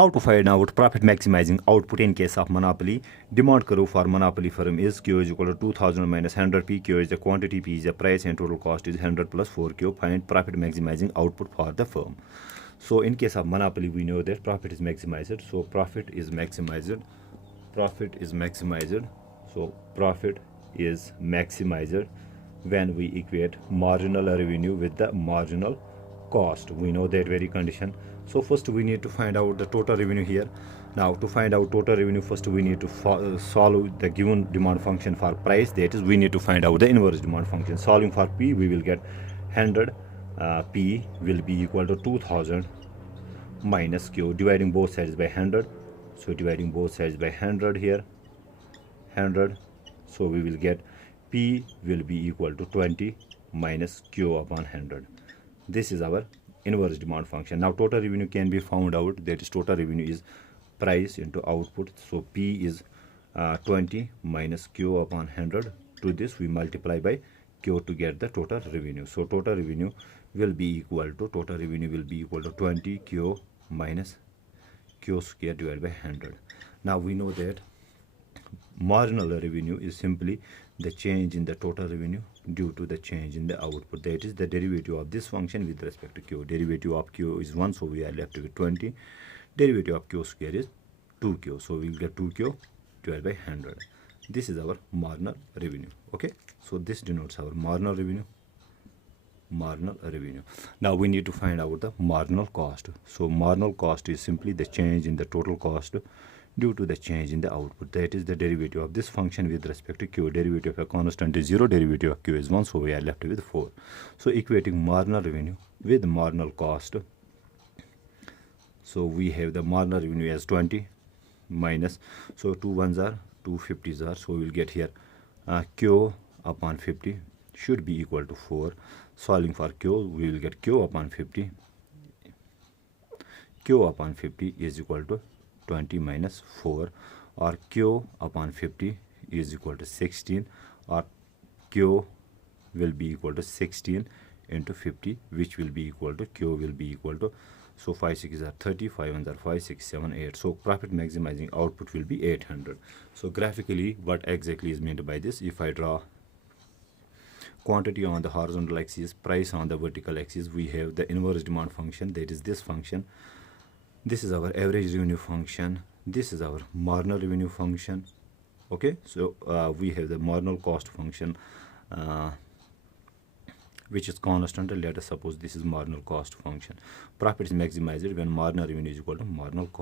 How to find out profit maximizing output in case of monopoly? Demand curve for monopoly firm is Q is equal to 2000 minus 100p. Q is the quantity, P is the price, and total cost is 100 plus 4Q. Find profit maximizing output for the firm. So in case of monopoly, we know that profit is maximized. So profit is maximized. Profit is maximized. So profit is maximized when we equate marginal revenue with the marginal cost. We know that very condition. So first we need to find out the total revenue here. Now to find out total revenue, first we need to solve the given demand function for price. That is, we need to find out the inverse demand function. Solving for P, we will get 100. P will be equal to 2000 minus Q, dividing both sides by 100. So dividing both sides by 100 here, 100. So we will get P will be equal to 20 minus Q upon 100. This is our inverse demand function. Now total revenue can be found out. That is, total revenue is price into output. So P is 20 minus Q upon 100. To this we multiply by Q to get the total revenue. So total revenue will be equal to 20 Q minus Q square divided by 100. Now we know that marginal revenue is simply the change in the total revenue due to the change in the output. That is the derivative of this function with respect to Q. Derivative of Q is 1, so we are left with 20. Derivative of Q square is 2Q, so we will get 2Q divided by 100. This is our marginal revenue. Okay, so this denotes our marginal revenue. Marginal revenue. Now we need to find out the marginal cost. So marginal cost is simply the change in the total cost due to the change in the output. That is the derivative of this function with respect to Q. Derivative of a constant is 0, derivative of Q is 1, so we are left with 4. So equating marginal revenue with marginal cost, so we have the marginal revenue as 20 minus, so 2 1s are 2 50s are, so we will get here Q upon 50 should be equal to 4. Solving for Q, we will get Q upon 50. Q upon 50 is equal to 20 minus 4, or Q upon 50 is equal to 16, or Q will be equal to 16 into 50, which will be equal to Q will be equal to, so 5 6 are 30, 5 1s are 5, 6 7 8. So profit maximizing output will be 800. So graphically, what exactly is meant by this? If I draw quantity on the horizontal axis, price on the vertical axis, we have the inverse demand function, that is this function. This is our average revenue function. This is our marginal revenue function. Okay, so we have the marginal cost function, which is constant. Let us suppose this is marginal cost function. Profit is maximized when marginal revenue is equal to marginal cost.